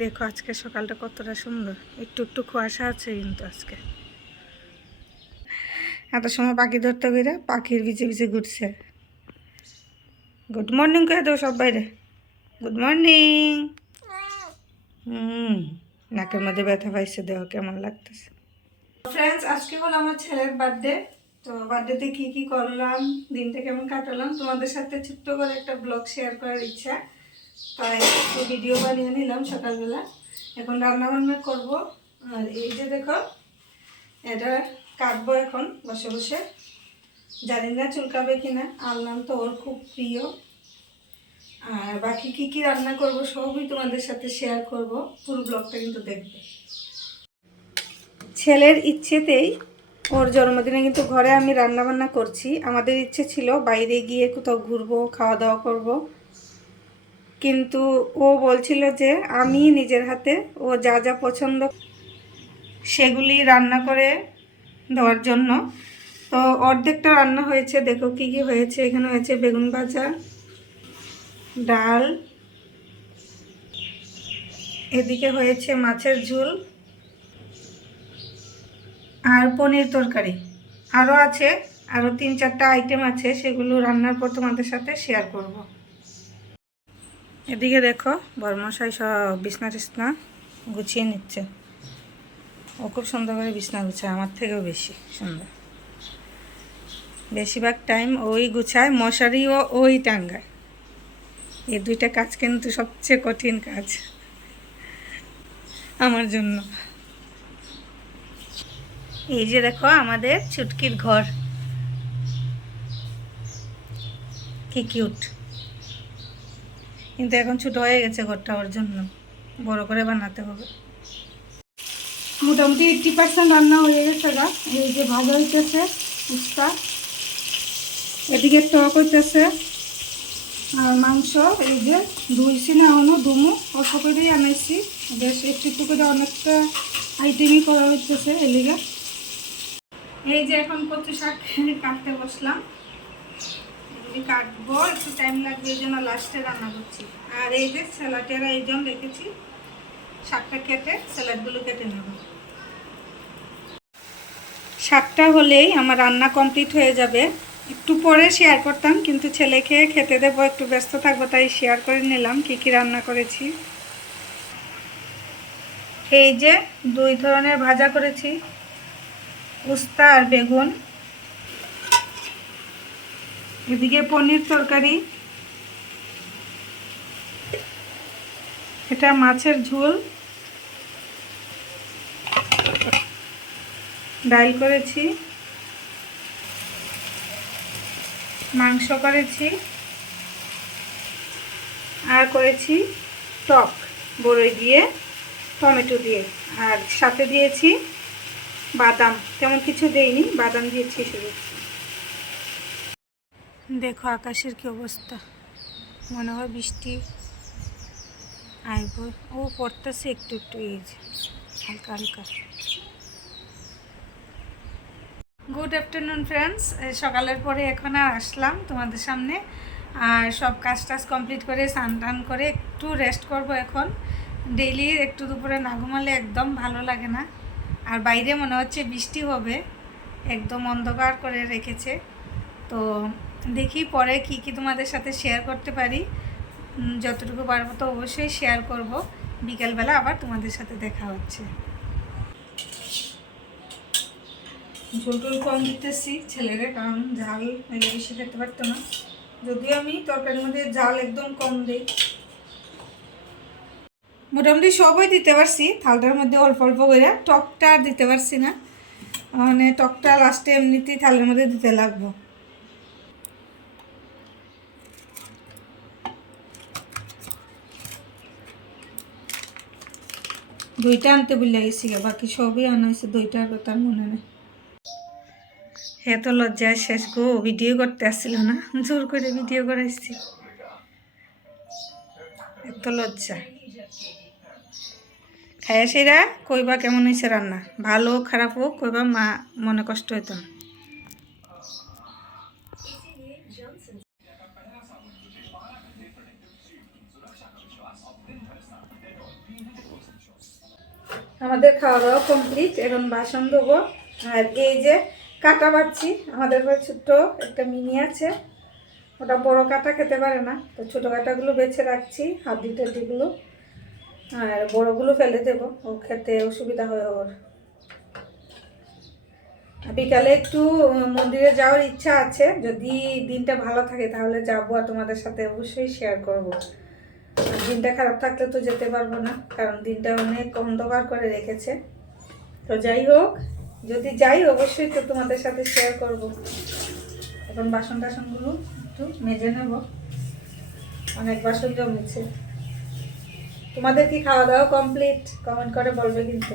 দেখো আজকে সকালটা কতটা সুন্দর। একটু একটু কুয়াশা আছে কিন্তু আজকে। এত সময় পাখি ধরতে গেলে পাখির বিচে বিচে ঘুরছে। গুড মর্নিং কে দেবো সব বাইরে। গুড মর্নিং হুম, নাকের মধ্যে ব্যথা পাইছে, দেহ কেমন লাগতেছে। ফ্রেন্ডস আজকে হলো আমার ছেলের বার্থডে তো বার্থডেতে কি কি করলাম, দিনটা কেমন কাটালাম, তোমাদের সাথে ছোট্ট করে একটা ব্লগ শেয়ার করার ইচ্ছা। তাই একটু ভিডিও বানিয়ে নিলাম সকালবেলা। এখন রান্না বান্না করব। আর এই যে দেখো, এটা কাটবো এখন বসে বসে। জানি না চুলকাবে কিনা আনলাম তো ওর খুব প্রিয়। আর বাকি কি কি রান্না করব সবই তোমাদের সাথে শেয়ার করব। পুরো ব্লগটা কিন্তু দেখবে। ছেলের ইচ্ছেতেই ওর জন্মদিনে কিন্তু ঘরে আমি রান্না বান্না করছি। আমাদের ইচ্ছে ছিল বাইরে গিয়ে কোথাও ঘুরবো, খাওয়া দাওয়া করব। কিন্তু ও বলছিল যে আমি নিজের হাতে ও যা যা পছন্দ সেগুলি রান্না করে দেওয়ার জন্য। তো অর্ধেকটা রান্না হয়েছে, দেখো কি কি হয়েছে। এখানে হয়েছে বেগুন ভাজা, ডাল, এদিকে হয়েছে মাছের ঝোল আর পনির তরকারি। আরও আছে আরও তিন চারটা আইটেম আছে, সেগুলো রান্নার পর তোমাদের সাথে শেয়ার করব। এদিকে দেখো বর্মশাই সব বিছনা টিছনা গুছিয়ে নিচ্ছে। ও খুব সুন্দর করে বিছনা গুছায়, আমার থেকেও বেশি সুন্দর। বেশিরভাগ টাইম ওই গুছায় মশারি ও ওই টাঙ্গায়। এই দুইটা কাজ কিন্তু সবচেয়ে কঠিন কাজ আমার জন্য। এই যে দেখো আমাদের ছুটকির ঘর। কি কিউট কিন্তু এখন ছোট হয়ে গেছে ঘরটা, ওর জন্য বড় করে বানাতে হবে। মোটামুটি এইটটি পার্সেন্ট রান্না হয়ে গেছে গা। এই যে ভাজা হইতেছে উস্তা এদিকে টক হইতেছে, আর মাংস, এই যে ধুইছি না এখনও দুমু অল্প করেই আনাইছি। বেশ, একটু একটু করে অনেকটা আইটেমই করা হইতেছে এলিগে এই যে এখন কচু শাক কাটতে বসলাম। কাটবো, একটু টাইম লাগবে, এই জন্য লাস্টে রান্না করছি। আর এই যে স্যালাডেরা এই জন্য রেখেছি, শাকটা কেটে স্যালাডগুলো কেটে নেব। শাকটা হলেই আমার রান্না কমপ্লিট হয়ে যাবে। একটু পরে শেয়ার করতাম, কিন্তু ছেলেকে খেতে দেবো, একটু ব্যস্ত থাকব, তাই শেয়ার করে নিলাম, কি কি রান্না করেছি। এই যে দুই ধরনের ভাজা করেছি, উস্তা আর বেগুন। এদিকে পনির তরকারি। এটা মাছের ঝোল। ডাল করেছি। মাংস করেছি। আর করেছি টক বড়ই দিয়ে, টমেটো দিয়ে। আর সাথে দিয়েছি বাদাম। তেমন কিছু দেইনি, বাদাম দিয়েছি শুধু। দেখো আকাশের কি অবস্থা। মনে হয় বৃষ্টি। আইব ও পড়তেছে একটু একটু, এই যে, হালকা হালকা। গুড আফটারনুন ফ্রেন্ডস সকালের পরে এখন আর আসলাম তোমাদের সামনে। আর সব কাজ টাজ কমপ্লিট করে, স্নান টান করে একটু রেস্ট করব এখন। ডেইলি একটু দুপুরে না ঘুমালে একদম ভালো লাগে না। আর বাইরে মনে হচ্ছে বৃষ্টি হবে। একদম অন্ধকার করে রেখেছে। তো দেখি পরে কি কি তোমাদের সাথে শেয়ার করতে পারি। যতটুকু পারব তো অবশ্যই শেয়ার করব। বিকেলবেলা আবার তোমাদের সাথে দেখা হচ্ছে। ঝোল টোল কম দিতেছি, ছেলেরা কারণ ঝাল মেলে বেশি খেতে পারতো না। যদিও আমি তরকারির মধ্যে ঝাল একদম কম দিই। মোটামুটি সবই দিতে পারছি, থালটার মধ্যে অল্প অল্প করে টকটা দিতে পারছি না। মানে টকটা লাস্টে এমনিতেই থালের মধ্যে দিতে লাগবো। দুইটা আনতে বলে গেছি বাকি সবই আনা হয়েছে দুইটার কথা তার মনে নেই। এত লজ্জায় শেষ গো ভিডিও করতে আসছিল না, জোর করে ভিডিও করাইছি। এত লজ্জা। খাইয়া সেরা, কইবা কেমন হয়েছে রান্না? ভালো, খারাপ হোক, কইবা মা মনে কষ্ট হইতো না। আমাদের খাওয়া দাওয়া কমপ্লিট এখন বাসন ধোবো। আর এই যে কাটা বাচ্ছি আমাদের ঘরে ছোট্ট একটা মিনি আছে। ওটা বড় কাটা খেতে পারে না, তো ছোটো কাটাগুলো বেছে রাখছি হাড্ডি টাড্ডিগুলো আর বড়গুলো ফেলে দেবো, ও খেতে অসুবিধা হয় ওর। বিকালে একটু মন্দিরে যাওয়ার ইচ্ছা আছে, যদি দিনটা ভালো থাকে তাহলে যাব আর তোমাদের সাথে অবশ্যই শেয়ার করব। দিনটা খারাপ থাকলে তো যেতে পারব না, কারণ দিনটা অনেক অন্ধকার করে রেখেছে। তো যাই হোক, যদি যাই অবশ্যই তো তোমাদের সাথে শেয়ার করব। এখন বাসন টাসনগুলো একটু মেজে নেব। অনেক বাসন জমেছে। তোমাদের কি খাওয়া দাওয়া কমপ্লিট কমেন্ট করে বলবে কিন্তু।